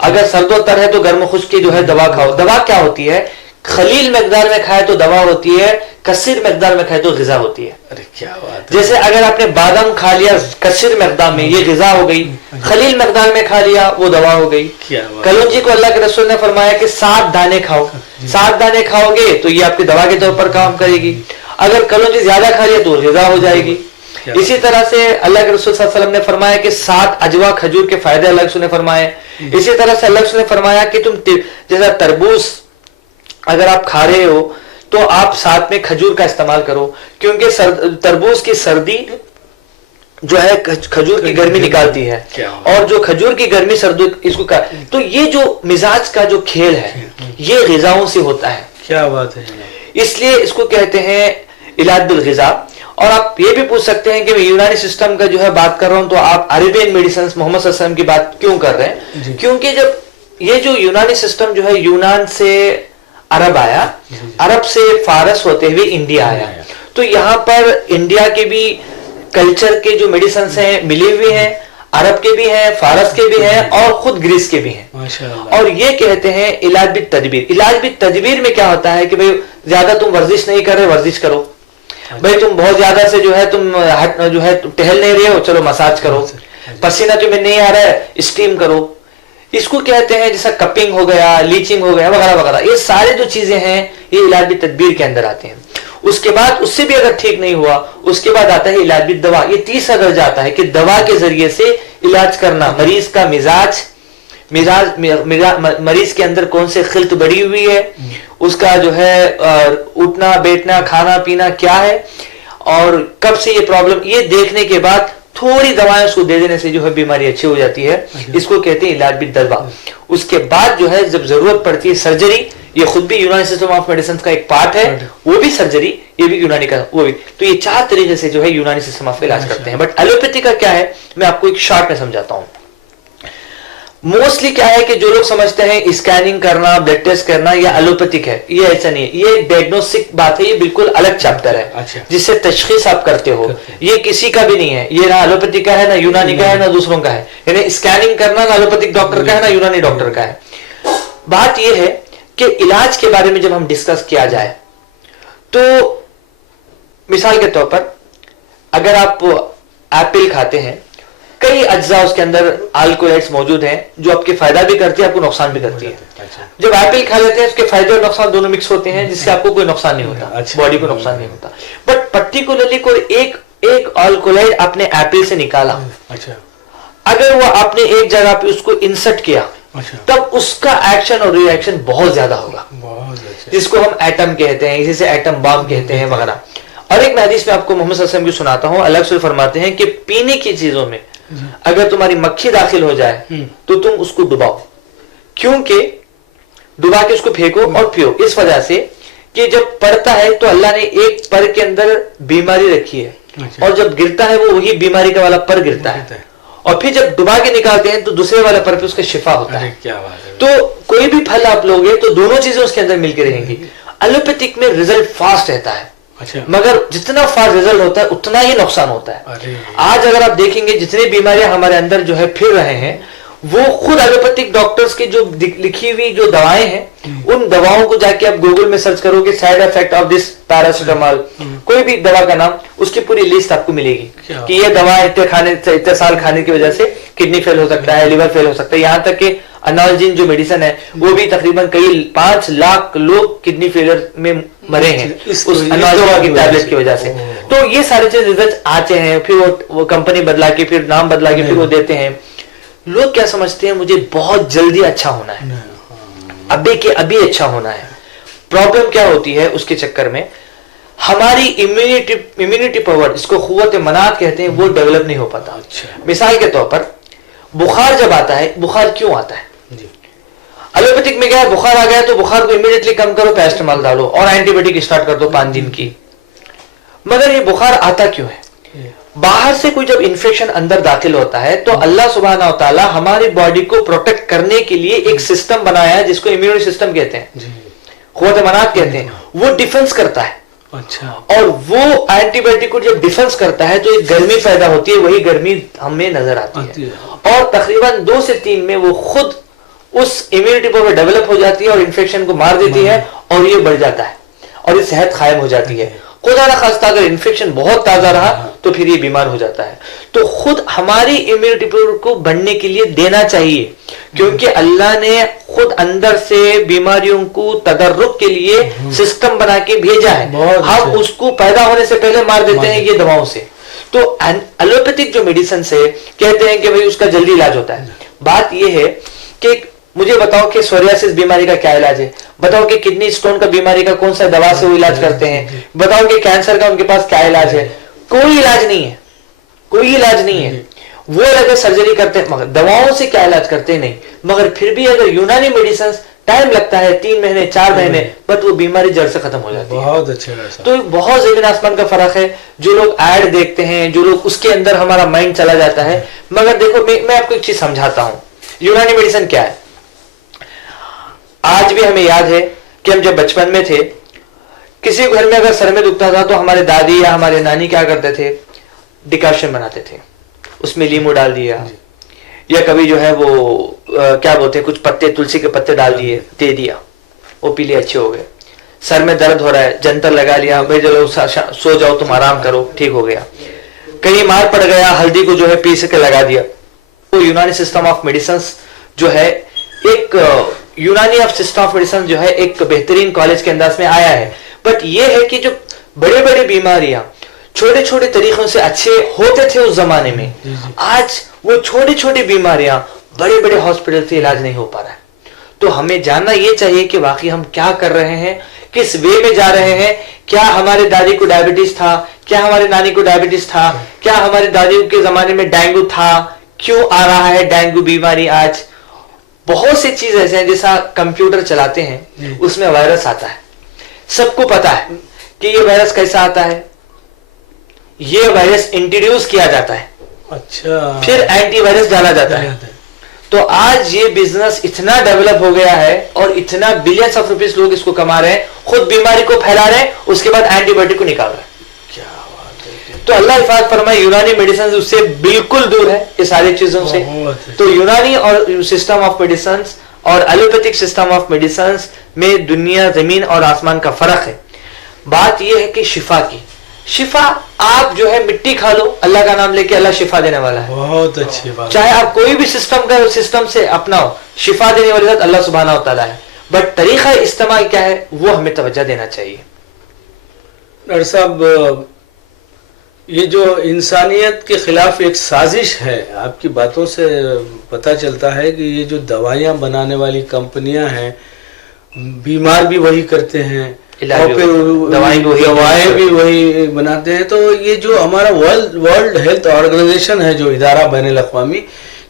اگر سرد و تر ہے تو گرم و خشک کی جو ہے دوا کھاؤ. دوا کیا ہوتی ہے؟ خلیل مقدار میں کھائے تو دوا ہوتی ہے, کثیر مقدار میں کھائے تو غذا ہوتی ہے. ارے کیا بات ہے. جیسے اگر آپ نے بادام کھا لیا کثیر مقدار میں یہ غذا ہو گئی, خلیل مقدار میں کھا لیا وہ دوا ہو گئی. کلونجی کو اللہ کے رسول نے فرمایا کہ 7 دانے کھاؤ, 7 دانے کھاؤ گے تو یہ آپ کی دوا کے طور پر کام کرے گی. اگر کلونجی زیادہ کھا لیا تو غذا ہو جائے گی. اسی طرح سے اللہ کے رسول صلی اللہ علیہ وسلم نے فرمایا کہ 7 اجوا کھجور کے فائدے اللہ کے رسول نے فرمائے. اسی طرح سے اللہ کے رسول نے فرمایا کہ تم جیسا تربوز اگر آپ کھا رہے ہو تو آپ ساتھ میں کھجور کا استعمال کرو کیونکہ تربوز کی سردی جو ہے کھجور کی گرمی نکالتی ہے اور جو کھجور کی گرمی سردی اس کو تو یہ جو مزاج کا جو کھیل ہے یہ غذاؤں سے ہوتا ہے. کیا بات ہے. اس لیے اس کو کہتے ہیں علاج بالغذا. اور آپ یہ بھی پوچھ سکتے ہیں کہ میں یونانی سسٹم کا جو ہے بات کر رہا ہوں تو آپ عربین میڈیسنز محمد صلی اللہ علیہ وسلم کی بات کیوں کر رہے ہیں؟ کیونکہ جب یہ جو یونانی سسٹم جو ہے یونان سے عرب آیا, عرب سے فارس ہوتے ہوئے انڈیا آیا, تو یہاں پر انڈیا کے بھی کلچر کے جو میڈیسنز ہیں ملے ہوئے ہیں, عرب کے بھی ہیں, فارس کے بھی ہیں اور خود گریس کے بھی ہیں. اور یہ کہتے ہیں علاج بالتدبیر. علاج بالتدبیر میں کیا ہوتا ہے کہ بھئی زیادہ تم ورزش نہیں کر رہے ورزش کرو, بھئی تم بہت زیادہ سے جو ہے تم جو ہے ٹہل نہیں رہے ہو چلو مساج کرو, پسینہ تمہیں نہیں آ رہا ہے اسٹیم کرو. اس کو کہتے ہیں جیسا کپنگ ہو گیا, لیچنگ ہو گیا وغیرہ وغیرہ. یہ سارے جو چیزیں ہیں یہ علاج بالتدبیر کے اندر آتے ہیں. اس کے بعد اس سے بھی اگر ٹھیک نہیں ہوا اس کے بعد آتا ہے علاج بالدوا. یہ تیسرا درجہ آتا ہے کہ دوا کے ذریعے سے علاج کرنا. مریض کا مریض کے اندر کون سے خلط بڑی ہوئی ہے, اس کا جو ہے اٹھنا بیٹھنا کھانا پینا کیا ہے اور کب سے یہ پرابلم, یہ دیکھنے کے بعد تھوڑی دوائیں اس کو دے دینے سے جو ہے بیماری اچھی ہو جاتی ہے. اس کو کہتے ہیں علاج بالدوا. اس کے بعد جو ہے جب ضرورت پڑتی ہے سرجری, یہ خود بھی یونانی سسٹم آف میڈیسن کا ایک پارٹ ہے, وہ بھی سرجری, یہ بھی یونانی کا وہ بھی. تو یہ 4 طریقے سے جو ہے یونانی سسٹم آف علاج کرتے ہیں. بٹ ایلوپیتھی کا کیا ہے میں آپ کو ایک شارٹ میں سمجھاتا ہوں. موسٹلی کیا ہے کہ جو لوگ سمجھتے ہیں اسکیننگ کرنا، بلڈ ٹیسٹ کرنا یہ الوپیتھک ہے، یہ ایسا نہیں ہے، یہ ڈائگنوسٹک بات ہے، یہ بالکل الگ چیپٹر ہے اچھا، جس سے تشخیص آپ کرتے ہو، یہ کسی کا بھی نہیں ہے، یہ نہ الوپیتھک کا ہے، نہ یونانی کا ہے، نہ دوسروں کا ہے، یعنی اسکیننگ کرنا نہ الوپیتھک ڈاکٹر کا ہے، نہ یونانی ڈاکٹر کا ہے۔ بات یہ ہے کہ علاج کے بارے میں جب ہم ڈسکس کیا جائے تو مثال کے طور پر اگر آپ ایپل کھاتے ہیں، کئی اجزاء اس کے اندر الکولائڈز موجود ہیں جو آپ کے فائدہ بھی کرتی ہے، آپ کو نقصان بھی کرتی ہے۔ جب ایپل کھا لیتے ہیں اس کے فائدے اور نقصان دونوں مکس ہوتے ہیں، جس سے آپ کو کوئی نقصان نہیں ہوتا، باڈی کو نقصان نہیں ہوتا، بٹ پرٹیکولرلی کوئی ایک الکولائڈ آپ نے ایپل سے نکالا، اگر وہ آپ نے ایک جگہ پہ اس کو انسرٹ کیا تب اس کا ایکشن اور ری ایکشن بہت زیادہ ہوگا، جس کو ہم ایٹم کہتے ہیں، اسی سے ایٹم بام کہتے ہیں وغیرہ۔ اور ایک میں حدیث میں آپ کو محمد صلی اللہ علیہ وسلم کی سناتا ہوں، الگ سے فرماتے ہیں کہ پینے کی چیزوں میں اگر تمہاری مکھی داخل ہو جائے تو تم اس کو ڈباؤ، کیونکہ ڈبا کے اس کو پھینکو اور پیو، اس وجہ سے کہ جب پڑتا ہے تو اللہ نے ایک پر کے اندر بیماری رکھی ہے، اور جب گرتا ہے وہ وہی بیماری کا والا پر گرتا ہے، اور پھر جب ڈبا کے نکالتے ہیں تو دوسرے والے پر پہ اس کا شفا ہوتا ہے۔ تو کوئی بھی پھل آپ لوگے تو دونوں چیزیں اس کے اندر مل کے رہیں گی۔ الوپیتھک میں ریزلٹ فاسٹ رہتا ہے، مگر جتنا فاسٹ ریزلٹ ہوتا ہے اتنا ہی نقصان ہوتا ہے۔ آج اگر آپ دیکھیں گے جتنی بیماریاں ہمارے اندر جو ہے پھر رہے ہیں، وہ خود ایلوپیتھک ڈاکٹرز کی جو لکھی ہوئی جو دوائیں ہیں، ان دواؤں کو جا کے آپ گوگل میں سرچ کرو گے، side effect of this paracetamol, کوئی بھی دوا کا نام، اس کی پوری لسٹ آپ کو ملے گی کہ یہ دوا اتنے سال کھانے کی وجہ سے کڈنی فیل ہو سکتا ہے، لیور فیل ہو سکتا ہے، یہاں تک کہ انالجین جو میڈیسن ہے وہ بھی تقریباً کئی 5 لاکھ لوگ کڈنی فیلر میں مرے ہیں اس انالجین کی ٹیبلٹ کی وجہ سے۔ تو یہ سارے چیز ریزلٹ آتے ہیں، پھر وہ کمپنی بدلا کے، پھر نام بدلا کے، پھر وہ دیتے ہیں۔ لوگ کیا سمجھتے ہیں مجھے بہت جلدی اچھا ہونا ہے، ابھی اچھا ہونا ہے۔ پرابلم کیا ہوتی ہے اس کے چکر میں، ہماری امیونٹی پاور، اس کو قوت مناعت کہتے ہیں، وہ ڈیولپ نہیں ہو پاتا۔ مثال کے طور پر بخار جب آتا ہے، بخار کیوں آتا ہے؟ الوپیتھک میں کیا ہے، بخار آ گیا تو بخار کو امیڈیٹلی کم کرو، پیراسیٹامول ڈالو اور اینٹی بائیوٹک اسٹارٹ کر دو 5 دن کی۔ مگر یہ بخار آتا کیوں ہے؟ باہر سے کوئی جب انفیکشن اندر داخل ہوتا ہے تو اللہ سبحانہ و تعالی ہماری باڈی کو پروٹیکٹ کرنے کے لیے ایک سسٹم بنایا ہے جس کو امیونٹی سسٹم کہتے ہیں، قوت مناعت کہتے ہیں، وہ ڈیفنس کرتا ہے۔ اور وہ اینٹی بائیوٹک کو جب ڈیفنس کرتا ہے تو ایک گرمی پیدا ہوتی ہے، وہی گرمی ہمیں نظر آتی ہے، اور تقریباً 2 سے 3 میں وہ خود اس امیونٹی پاور ڈیولپ ہو جاتی ہے اور انفیکشن کو مار دیتی ہے، اور یہ بڑھ جاتا ہے اور یہ صحت قائم ہو جاتی ہے۔ خدا نہ خواستہ اگر انفیکشن بہت تازہ رہا تو پھر یہ بیمار ہو جاتا ہے۔ تو خود ہماری امیونٹی پاور کو بڑھنے کے لیے دینا چاہیے، کیونکہ اللہ نے خود اندر سے بیماریوں کو تدرک کے لیے سسٹم بنا کے بھیجا ہے، ہم اس کو پیدا ہونے سے پہلے مار دیتے ہیں یہ دواؤں سے۔ تو ایلوپیتھک جو میڈیسن سے کہتے ہیں کہ بھئی اس کا جلدی علاج ہوتا ہے۔ بات یہ ہے کہ مجھے بتاؤ کہ سوریاسس بیماری کا کیا علاج ہے، بتاؤ کہ کڈنی اسٹون کا بیماری کا کون سا دوا سے وہ علاج کرتے ہیں، بتاؤ کہ کینسر کا ان کے پاس کیا علاج ہے؟ کوئی علاج نہیں ہے، کوئی علاج نہیں ہے۔ وہ اگر سرجری کرتے ہیں مگر دواؤں سے کیا علاج کرتے نہیں، مگر پھر بھی اگر یونانی میڈیسنز ٹائم لگتا ہے 3 مہینے 4 مہینے، بٹ وہ بیماری جڑ سے ختم ہو جاتی ہے۔ بہت اچھا۔ تو بہت زمین آسمان کا فرق ہے۔ جو لوگ ایڈ دیکھتے ہیں، جو لوگ اس کے اندر ہمارا مائنڈ چلا جاتا ہے، مگر دیکھو میں آپ کو ایک چیز سمجھاتا ہوں، یونانی میڈیسن کیا ہے۔ آج بھی ہمیں یاد ہے کہ ہم جب بچپن میں تھے، کسی گھر میں اگر سر میں دکھتا تھا تو ہمارے دادی یا ہمارے نانی کیا کرتے تھے، ڈیکاشن بناتے تھے، اس میں لیمو ڈال دیا، یا کبھی جو ہے وہ کیا بولتے ہیں، کچھ پتے، تلسی کے پتے ڈال دیے، دے دیا، وہ پی لیے، اچھے ہو گئے۔ سر میں درد ہو رہا ہے، جنتر لگا لیا، بھائی چلو سو جاؤ تم آرام کرو، ٹھیک ہو گیا۔ کہیں مار پڑ گیا، ہلدی کو جو ہے پیس کے لگا دیا۔ وہ یونانی سسٹم آف میڈیسنس جو ہے، ایک یونانی آف سسٹم آف میڈیسن جو ہے ایک بہترین کالج کے انداز میں آیا ہے، بٹ یہ ہے کہ جو بڑے بڑے بیماریاں چھوٹے چھوٹے طریقوں سے اچھے ہوتے تھے اس زمانے میں، آج وہ چھوٹی چھوٹی بیماریاں بڑے بڑے ہاسپٹل سے علاج نہیں ہو پا رہا ہے۔ تو ہمیں جاننا یہ چاہیے کہ واقعی ہم کیا کر رہے ہیں، کس وے میں جا رہے ہیں۔ کیا ہمارے دادی کو ڈائبٹیز تھا؟ کیا ہمارے نانی کو ڈائبٹیز تھا؟ کیا ہمارے دادی کے زمانے میں ڈینگو تھا؟ کیوں آ رہا ہے ڈینگو بیماری آج؟ بہت سی چیز ایسے ہیں، جیسا کمپیوٹر چلاتے ہیں اس میں وائرس آتا ہے، سب کو پتا ہے کہ یہ وائرس کیسا آتا ہے، یہ وائرس انٹروڈیوس کیا جاتا ہے، اچھا، پھر اینٹی وائرس ڈالا جاتا ہے۔ تو آج یہ بزنس اتنا ڈیولپ ہو گیا ہے اور اتنا بلینس آف روپیز لوگ اس کو کما رہے ہیں, خود بیماری کو پھیلا رہے ہیں, اس کے بعد اینٹی بایوٹک کو نکال رہے ہیں. تو اللہ حفاظت فرمائے, یونانی میڈیسن اس سے بالکل دور ہے یہ ساری چیزوں سے. تو یونانی اور سسٹم آف میڈیسنس اور ایلوپیتھک سسٹم آف میڈیسنس میں دنیا زمین اور آسمان کا فرق ہے. بات یہ ہے کہ شفا کی, شفا آپ جو ہے مٹی کھا لو, اللہ کا نام لے کے اللہ شفا دینے والا ہے. بہت اچھی بات. چاہے آپ کوئی بھی سسٹم سے اپناؤ, شفا دینے والی ذات اللہ سبحانہ و تعالیٰ ہے. بٹ طریقہ استعمال کیا ہے وہ ہمیں توجہ دینا چاہیے. ڈاکٹر صاحب, یہ جو انسانیت کے خلاف ایک سازش ہے, آپ کی باتوں سے پتہ چلتا ہے کہ یہ جو دوائیاں بنانے والی کمپنیاں ہیں, بیمار بھی وہی کرتے ہیں اور پھر دوائیں بھی وہی بناتے ہیں. تو یہ جو ہمارا ورلڈ ہیلتھ آرگنائزیشن ہے, جو ادارہ بین الاقوامی,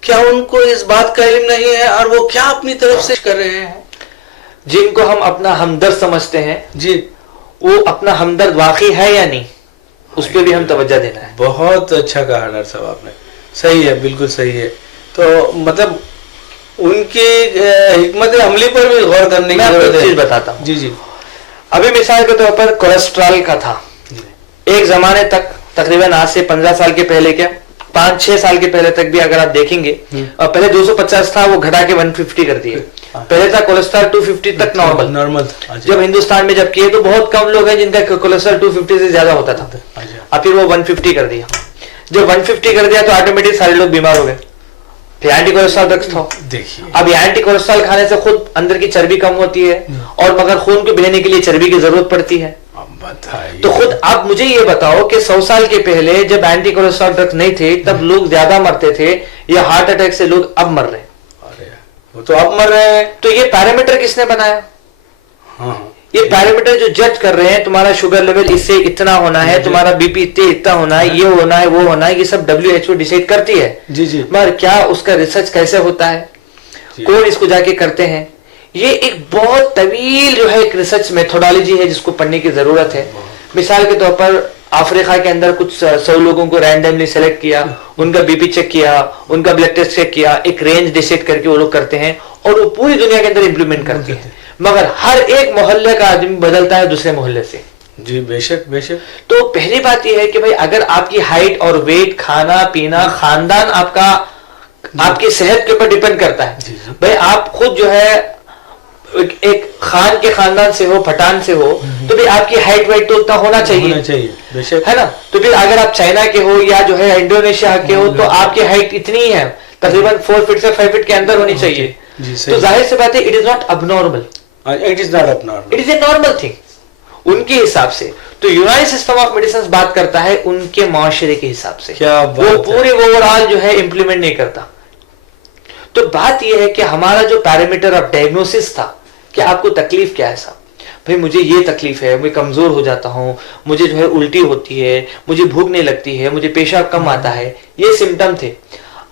کیا ان کو اس بات کا علم نہیں ہے اور وہ کیا اپنی طرف سے کر رہے ہیں؟ جن کو ہم اپنا ہمدرد سمجھتے ہیں جی, وہ اپنا ہمدرد واقعی ہے یا نہیں, اس پہ بھی ہم توجہ دینا ہے. بہت اچھا کہا ڈاکٹر صاحب آپ نے, صحیح ہے, بالکل صحیح ہے. تو مطلب ان کی حکمت عملی پر بھی غور کرنے کی ضرورت ہے. چیز بتاتا ہوں. جی جی. ابھی مثال کے طور پر کولیسٹرول کا تھا ایک زمانے تک, تقریباً آج سے 15 سال کے پہلے, کیا 5-6 سال کے پہلے تک بھی اگر آپ دیکھیں گے, اور پہلے 250 تھا, وہ گھٹا کے 150 کر دیے. پہلے تھا کولیسٹرول 250 تک نارمل. جب ہندوستان میں جب کیے تو بہت کم لوگ ہیں جن کا کولیسٹرول 250 سے زیادہ ہوتا تھا, اب پھر وہ 150 کر دیا. جب 150 کر دیا تو آٹومیٹک سارے لوگ بیمار ہو گئے. پھر اینٹی کولیسٹرول ڈرگس تھا. اب یہ اینٹی کولیسٹرول کھانے سے خود اندر کی چربی کم ہوتی ہے, اور مگر خون کو بہنے کے لیے چربی کی ضرورت پڑتی ہے. تو خود آپ مجھے یہ بتاؤ کہ 100 سال کے پہلے جب اینٹی کولیسٹرول ڈرگس نہیں تھے تب لوگ زیادہ مرتے تھے, یا ہارٹ اٹیک سے لوگ اب مر رہے ہیں. وہ تو اب مر رہے ہیں. تو یہ پیرامیٹر کس نے بنایا؟ یہ پیرامیٹر جو جج کر رہے ہیں, تمہارا شوگر لیول اس سے اتنا ہونا ہے, تمہارا بی پی اتنا ہونا ہے, یہ ہونا ہے, وہ ہونا ہے, یہ سب WHO ڈیسائیڈ کرتی ہے. جی جی. مگر کیا اس کا ریسرچ کیسے ہوتا ہے, کون اس کو جا کے کرتے ہیں, یہ ایک بہت طویل جو ہے ایک ریسرچ میتھوڈالوجی ہے جس کو پڑھنے کی ضرورت ہے. مثال کے طور پر افریقہ کے اندر کچھ 100 لوگوں کو رینڈملی سلیکٹ کیا, ان کا بی پی چیک کیا, ان کا بلڈ ٹیسٹ چیک کیا, ایک رینج ڈیسائیڈ کر کے وہ لوگ کرتے ہیں, اور وہ پوری دنیا کے اندر امپلیمنٹ کرتے ہیں. مگر ہر ایک محلے کا آدمی بدلتا ہے دوسرے محلے سے. جی بے شک بے شک. تو پہلی بات یہ ہے کہ بھائی اگر آپ کی ہائٹ اور ویٹ, کھانا پینا, خاندان آپ کا آپ کی صحت کے اوپر ڈیپینڈ کرتا ہے. بھائی آپ خود جو ہے ایک خان کے خاندان سے ہو, پٹھان سے ہو, تو بھی آپ کی ہائٹ وائٹ تو اتنا ہونا چاہیے, ہے نا. تو پھر اگر آپ چائنا کے ہو یا جو ہے انڈونیشیا کے ہو تو آپ کی ہائٹ اتنی ہی ہے, تقریباً 4 فٹ سے 5 فٹ کے اندر ہونی چاہیے. تو ظاہر سے بات ہے اٹ از ناٹ اب نارمل, اٹ از ناٹ اب normal, it is a normal thing in کے حساب سے. تو یونانی سسٹم آف میڈیسن بات کرتا ہے ان کے معاشرے کے حساب سے, وہ پورے اوور آل جو ہے امپلیمنٹ نہیں کرتا. تو بات یہ ہے کہ ہمارا جو پیرامیٹر آف ڈائگنوسس تھا کہ آپ کو تکلیف کیا ہے صاحب, بھائی مجھے یہ تکلیف ہے, میں کمزور ہو جاتا ہوں, مجھے جو ہے الٹی ہوتی ہے, مجھے بھوک نہیں لگتی ہے, مجھے پیشاب کم آتا ہے, یہ سمٹم تھے.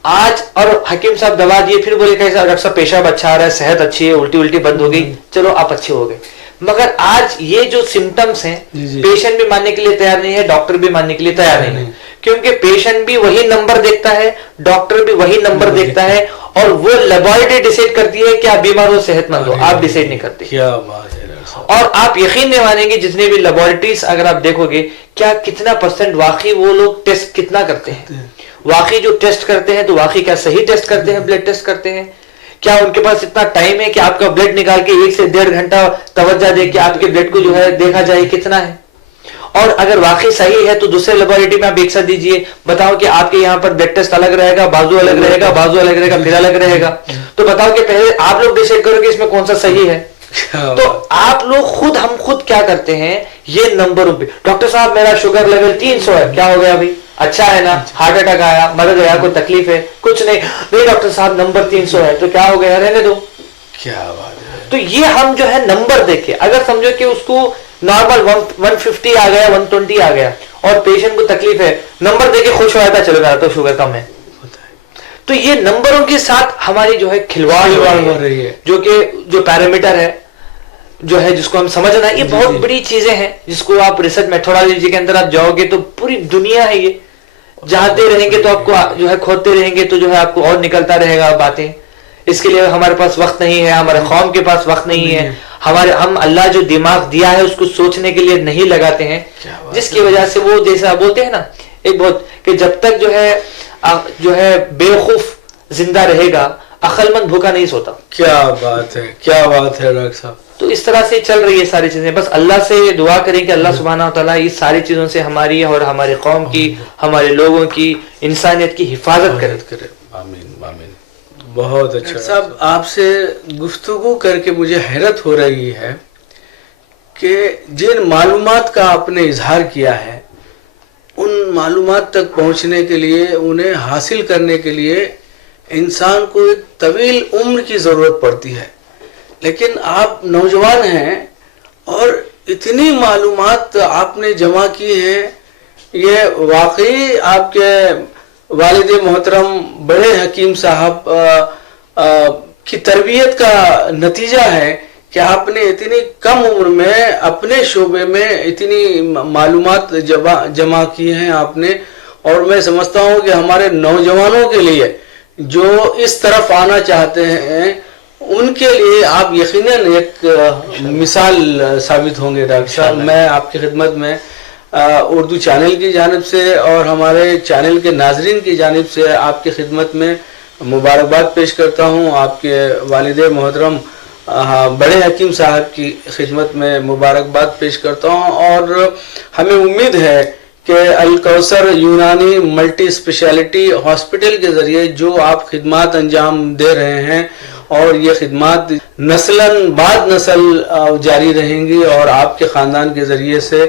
آج اور حکیم صاحب دوا دیے, پھر بولے کہ ڈاکٹر صاحب پیشاب اچھا آ رہا ہے, صحت اچھی ہے, الٹی بند ہو گئی, چلو آپ اچھے ہو گئے. مگر آج یہ جو سمٹمز ہیں پیشنٹ بھی ماننے کے لیے تیار نہیں ہے, ڈاکٹر بھی ماننے کے لیے تیار نہیں ہے, کیونکہ پیشنٹ بھی وہی نمبر دیکھتا ہے, ڈاکٹر بھی وہی نمبر دیکھتا ہے, اور وہ لیبارٹری ڈیسائیڈ کرتی ہے کہ آپ بیمار ہو صحت مند ہو, آپ ڈیسائیڈ نہیں کرتے. کیا بات ہے. اور آپ یقین نہیں مانیں گے جتنے بھی لیبارٹریز اگر آپ دیکھو گے, کیا کتنا پرسنٹ واقعی وہ لوگ ٹیسٹ کتنا کرتے ہیں, واقعی جو ٹیسٹ کرتے ہیں تو واقعی کیا صحیح ٹیسٹ کرتے ہیں, بلڈ ٹیسٹ کرتے ہیں, کیا ان کے پاس اتنا ٹائم ہے کہ آپ کا بلڈ نکال کے 1 سے 1.5 گھنٹہ توجہ دے کہ آپ کے بلڈ کو جو ہے دیکھا جائے کتنا ہے. اور اگر واقعی صحیح ہے تو دوسرے لیبارٹری میں آپ ایک ساتھ دیجئے, بتاؤ کہ آپ کے یہاں پر بلڈ ٹیسٹ الگ رہے گا, بازو الگ رہے گا, بازو الگ رہے گا, پھر الگ رہے گا, تو بتاؤ کہ پہلے آپ لوگ ڈیسائیڈ کرو کہ اس میں کون سا صحیح ہے. تو آپ لوگ ہم خود کیا کرتے ہیں, یہ نمبروں پہ, ڈاکٹر صاحب میرا شوگر لیول 300 ہے, کیا ہو گیا بھائی, اچھا ہے نا, ہارٹ اٹیک آیا, مر گیا, کوئی تکلیف ہے, کچھ نہیں, نہیں ڈاکٹر صاحب نمبر 300 ہے, تو کیا ہو گیا, رہنے دو. کیا بات ہے. تو یہ ہم جو ہے نمبر دیکھے, اگر سمجھو کہ اس کو نارمل 150 آ گیا, 120 آ گیا, اور پیشنٹ کو تکلیف ہے, نمبر دیکھ کے خوش ہو جاتا, چلو میرا تو شوگر کم ہے. تو یہ نمبروں کے ساتھ ہماری جو ہے کھلواڑ ہو رہی ہے, جو کہ جو پیرامیٹر ہے جو ہے جس کو ہم سمجھنا ہے, یہ بہت بڑی چیزیں ہیں جس کو آپ ریسرچ میتھوڈالوجی کے اندر آپ جاؤ گے تو پوری دنیا ہے, یہ جانتے رہیں گے تو آپ کو جو ہے کھودتے رہیں گے تو جو ہے آپ کو اور نکلتا رہے گا باتیں. اس کے لیے ہمارے پاس وقت نہیں ہے, ہمارے قوم کے پاس وقت نہیں ہے, ہم اللہ جو دماغ دیا ہے اس کو سوچنے کے لیے نہیں لگاتے ہیں, جس کی وجہ سے وہ جیسا بولتے ہیں نا ایک بہت کہ جب تک جو ہے بیوقوف زندہ رہے گا عقل مند بھوکا نہیں سوتا. کیا بات ہے, کیا بات ہے ڈاکٹر صاحب. تو اس طرح سے چل رہی ہے ساری چیزیں. بس اللہ سے دعا کریں کہ اللہ سبحانہ و تعالیٰ اس ساری چیزوں سے ہماری اور ہمارے قوم کی, ہمارے لوگوں کی, انسانیت کی حفاظت کرے. آمین آمین. بہت اچھا صاحب, آپ سے گفتگو کر کے مجھے حیرت ہو رہی ہے کہ جن معلومات کا آپ نے اظہار کیا ہے ان معلومات تک پہنچنے کے لیے, انہیں حاصل کرنے کے لیے انسان کو ایک طویل عمر کی ضرورت پڑتی ہے. لیکن آپ نوجوان ہیں اور اتنی معلومات آپ نے جمع کی ہے, یہ واقعی آپ کے والد محترم بڑے حکیم صاحب کی تربیت کا نتیجہ ہے کہ آپ نے اتنی کم عمر میں اپنے شعبے میں اتنی معلومات جمع کی ہیں آپ نے. اور میں سمجھتا ہوں کہ ہمارے نوجوانوں کے لیے جو اس طرف آنا چاہتے ہیں ان کے لیے آپ یقیناً ایک مثال ثابت ہوں گے. ڈاکٹر صاحب, میں آپ کی خدمت میں اردو چینل کی جانب سے اور ہمارے چینل کے ناظرین کی جانب سے آپ کی خدمت میں مبارکباد پیش کرتا ہوں. آپ کے والد محترم بڑے حکیم صاحب کی خدمت میں مبارکباد پیش کرتا ہوں. اور ہمیں امید ہے کہ الکوثر یونانی ملٹی اسپیشلٹی ہاسپٹل کے ذریعے جو آپ خدمات انجام دے رہے ہیں اور یہ خدمات نسلاً بعد نسل جاری رہیں گی, اور آپ کے خاندان کے ذریعے سے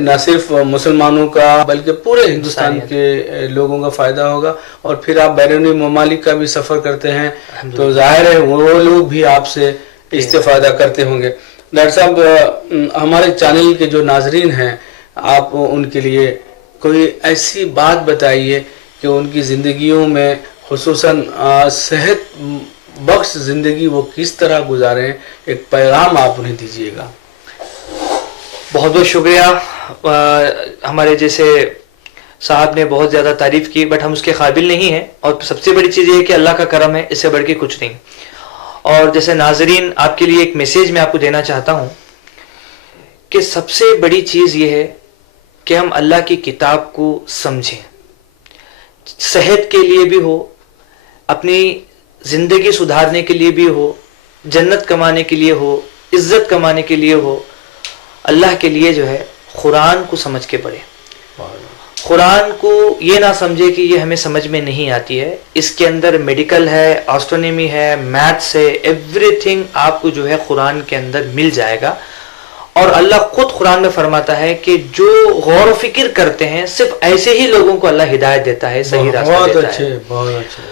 نہ صرف مسلمانوں کا بلکہ پورے ہندوستان کے لوگوں کا فائدہ ہوگا. اور پھر آپ بیرونی ممالک کا بھی سفر کرتے ہیں تو ظاہر ہے وہ لوگ بھی آپ سے استفادہ کرتے ہوں گے. ڈاکٹر صاحب, ہمارے چینل کے جو ناظرین ہیں آپ ان کے لیے کوئی ایسی بات بتائیے کہ ان کی زندگیوں میں خصوصاً صحت بخش زندگی وہ کس طرح گزاریں, ایک پیغام آپ انہیں دیجیے گا. بہت بہت شکریہ. ہمارے جیسے صاحب نے بہت زیادہ تعریف کی, بٹ ہم اس کے قابل نہیں ہیں, اور سب سے بڑی چیز یہ ہے کہ اللہ کا کرم ہے, اس سے بڑھ کے کچھ نہیں. اور جیسے ناظرین, آپ کے لیے ایک میسیج میں آپ کو دینا چاہتا ہوں کہ سب سے بڑی چیز یہ ہے کہ ہم اللہ کی کتاب کو سمجھیں, صحت کے لیے بھی ہو, اپنی زندگی سدھارنے کے لیے بھی ہو, جنت کمانے کے لیے ہو, عزت کمانے کے لیے ہو, اللہ کے لیے جو ہے قرآن کو سمجھ کے پڑھے. قرآن کو یہ نہ سمجھے کہ یہ ہمیں سمجھ میں نہیں آتی ہے. اس کے اندر میڈیکل ہے, آسٹرونومی ہے, میتھس ہے, ایوری تھنگ آپ کو جو ہے قرآن کے اندر مل جائے گا. اور اللہ خود قرآن میں فرماتا ہے کہ جو غور و فکر کرتے ہیں صرف ایسے ہی لوگوں کو اللہ ہدایت دیتا ہے, صحیح راستہ دیتا ہے. بہت اچھے.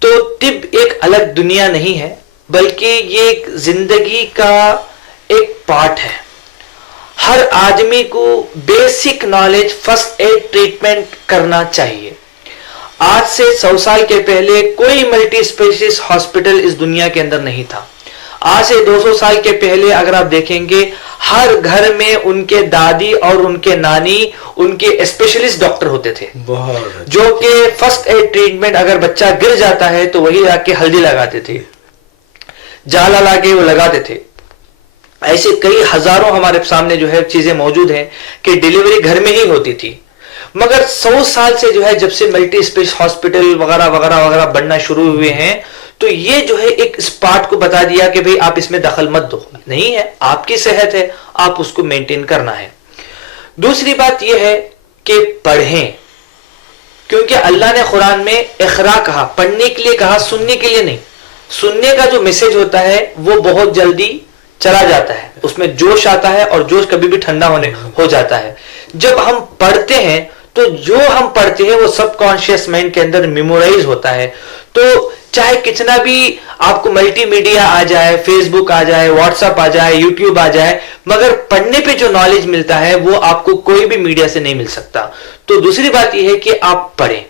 تو طب ایک الگ دنیا نہیں ہے, بلکہ یہ ایک زندگی کا ایک پارٹ ہے. ہر آدمی کو basic knowledge, first aid treatment کرنا چاہیے. آج سے 100 سال کے پہلے کوئی ملٹی اسپیشلسٹ ہاسپٹل اس دنیا کے اندر نہیں تھا. آج سے 200 سال کے پہلے اگر آپ دیکھیں گے ہر گھر میں ان کے دادی اور ان کے نانی ان کے اسپیشلسٹ ڈاکٹر ہوتے تھے, جو کہ فرسٹ ایڈ ٹریٹمنٹ, اگر بچہ گر جاتا ہے تو وہی لا کے ہلدی لگاتے تھے, جالا لا کے وہ لگاتے تھے. ایسے کئی ہزاروں ہمارے سامنے جو ہے چیزیں موجود ہیں کہ ڈیلیوری گھر میں ہی ہوتی تھی. مگر 100 سال سے جو ہے جب سے ملٹی اسپیش ہاسپٹل وغیرہ وغیرہ وغیرہ بننا شروع ہوئے ہیں تو یہ جو ہے ایک اس پارٹ کو بتا دیا کہ بھئی آپ اس میں دخل مت دو. نہیں ہے, آپ کی صحت ہے, آپ اس کو مینٹین کرنا ہے. دوسری بات یہ ہے کہ پڑھیں, کیونکہ اللہ نے قرآن میں اقرا کہا, پڑھنے کے لیے کہا, سننے کے لیے نہیں. سننے کا جو میسج ہوتا ہے وہ بہت جلدی چلا جاتا ہے, اس میں جوش آتا ہے اور جوش کبھی بھی ٹھنڈا ہو جاتا ہے. جب ہم پڑھتے ہیں تو جو ہم پڑھتے ہیں وہ سب کانشیس مائنڈ کے اندر میمورائز ہوتا ہے. تو چاہے کتنا بھی آپ کو ملٹی میڈیا آ جائے, فیس بک آ جائے, واٹس ایپ آ جائے, یوٹیوب آ جائے, مگر پڑھنے پہ جو نالج ملتا ہے وہ آپ کو کوئی بھی میڈیا سے نہیں مل سکتا. تو دوسری بات یہ ہے کہ آپ پڑھیں.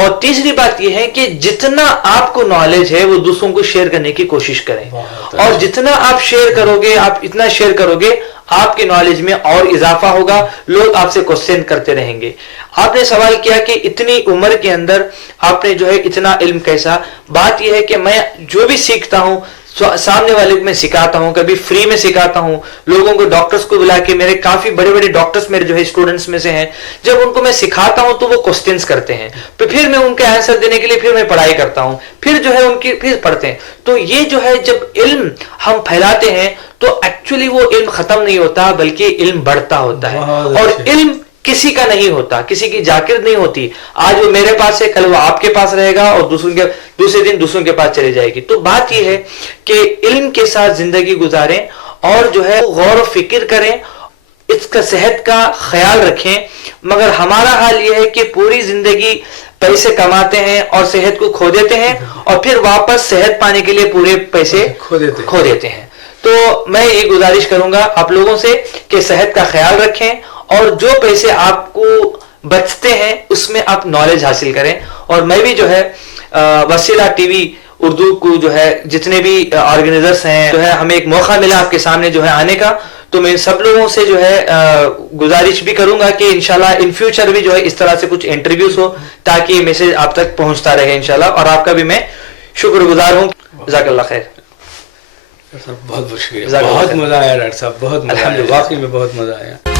اور تیسری بات یہ ہے کہ جتنا آپ کو نالج ہے وہ دوسروں کو شیئر کرنے کی کوشش کریں, اور جتنا آپ شیئر کرو گے, آپ اتنا شیئر کرو گے, آپ کی نالج میں اور اضافہ ہوگا, لوگ آپ سے کوسچن کرتے رہیں گے. آپ نے سوال کیا کہ اتنی عمر کے اندر آپ نے جو ہے اتنا علم کیسا. بات یہ ہے کہ میں جو بھی سیکھتا ہوں سامنے والے کو میں سکھاتا ہوں, کبھی فری میں سکھاتا ہوں, لوگوں کو ڈاکٹرز کو بلا کے, میرے کافی بڑے بڑے ڈاکٹرز میرے جو ہے اسٹوڈنٹس میں سے ہیں, جب ان کو میں سکھاتا ہوں تو وہ کوسچنز کرتے ہیں, پھر میں ان کے آنسر دینے کے لیے پھر میں پڑھائی کرتا ہوں, پھر جو ہے ان کی پھر پڑھتے ہیں. تو یہ جو ہے جب علم ہم پھیلاتے ہیں تو ایکچولی وہ علم ختم نہیں ہوتا بلکہ علم بڑھتا ہوتا ہے. اور علم کسی کا نہیں ہوتا, کسی کی جاکر نہیں ہوتی. آج وہ میرے پاس ہے, کل وہ آپ کے پاس رہے گا, اور دوسرے دن دوسروں کے پاس چلے جائے گی. تو بات یہ ہے کہ علم کے ساتھ زندگی گزاریں, اور جو ہے غور و فکر کریں, اس کا صحت کا خیال رکھیں. مگر ہمارا حال یہ ہے کہ پوری زندگی پیسے کماتے ہیں اور صحت کو کھو دیتے ہیں, اور پھر واپس صحت پانے کے لیے پورے پیسے کھو دیتے ہیں. تو میں یہ گزارش کروں گا آپ لوگوں سے کہ صحت کا خیال رکھیں, اور جو پیسے آپ کو بچتے ہیں اس میں آپ نالج حاصل کریں. اور میں بھی جو ہے وسیلہ ٹی وی اردو کو جو ہے جتنے بھی آرگنائزرز ہیں جو ہے ہمیں ایک موقع ملا آپ کے سامنے جو ہے آنے کا, تو میں سب لوگوں سے جو ہے گزارش بھی کروں گا کہ انشاءاللہ ان فیوچر بھی جو ہے اس طرح سے کچھ انٹرویوز ہو تاکہ یہ میسج آپ تک پہنچتا رہے انشاءاللہ. اور آپ کا بھی میں شکر گزار ہوں. جزاک اللہ خیر. بہت بہت شکریہ, بہت مزہ آیا ڈاکٹر صاحب, بہت مزہ آیا, واقعی میں بہت مزہ آیا.